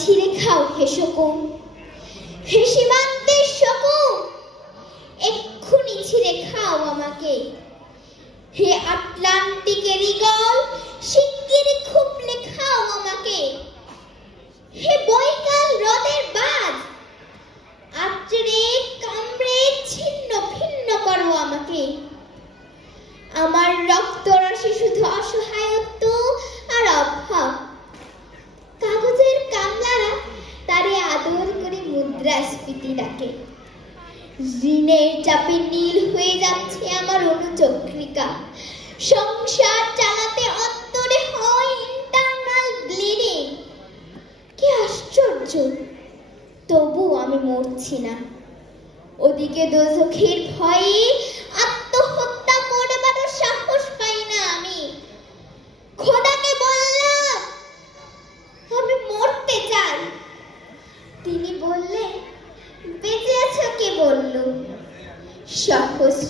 ছিঁড়ে খাও হে শকুন, হে সীমান্তের শকুন, এক্ষুনি ছিঁড়ে খাও আমাকে। হে আটলান্টিকের ঈগল, শিগগিরই খুবলে খাও আমাকে। হে বৈকাল হ্রদের বাজ, আঁচড়ে কামড়ে ছিন্ন ভিন্ন করো আমাকে। আমার রক্তরাশি শুধু অসহায়ত্ব আর অভাব। কাগজের কামলারা তারে আদর করে মুদ্রাস্ফীতি ডাকে। ঋণের চাপে নীল হয়ে যাচ্ছে আমার অনুচক্রিকা। সংসার চালাতে অন্তরে হয় ইন্টারনাল ব্লিডিং। কি আশ্চর্য, তবু আমি মরছি না। ওদিকে দোজখের ভয়ে আত্মহত্যা করবারও সাহস পাই না আমি। খোদাকে বললাম আমি মরতে চাই। তিনি বললেন, বেঁচে আছো কে বলল? সহস্র